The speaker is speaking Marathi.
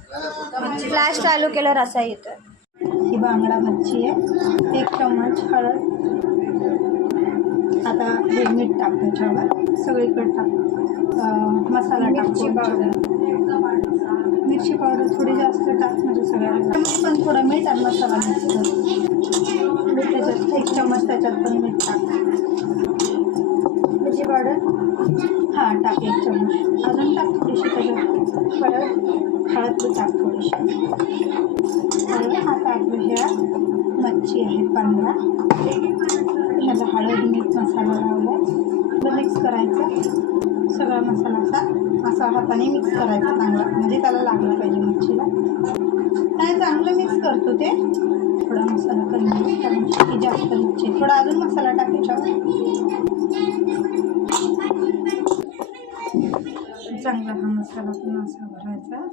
फ्लॅश चालू केल्यावर असा येतो. ही बांगडा मच्छी आहे. 1 चम्मच हळद. आता हे मीठ टाक त्याच्यावर, सगळीकडे टाक. मसाला टाक. मिरची पावडर थोडी जास्त टाक, म्हणजे सगळ्याला पण थोडं मीठ आणि मसाला मिक्स कर. मीठ त्याच्यात 1 चम्मच त्याच्यात पण मीठ टाक. मिरची पावडर हां टाक 1 चम्मच. अजून टाक थोडीशी त्याच्यात हळद टाक थोडीशी. आता आपलं ह्या मच्छी आहे 15. ह्याला हळद मीठ मसाला लावला. मिक्स करायचं सगळा मसाला असा हाताने मिक्स करायचा चांगला, म्हणजे त्याला लागला पाहिजे मच्छीला. काय चांगलं मिक्स करतो ते. थोडा मसाला कमी कारण की जास्त मच्छी. थोडा अजून मसाला टाकायचा. चांगला हा मसाला पण असा भरायचा.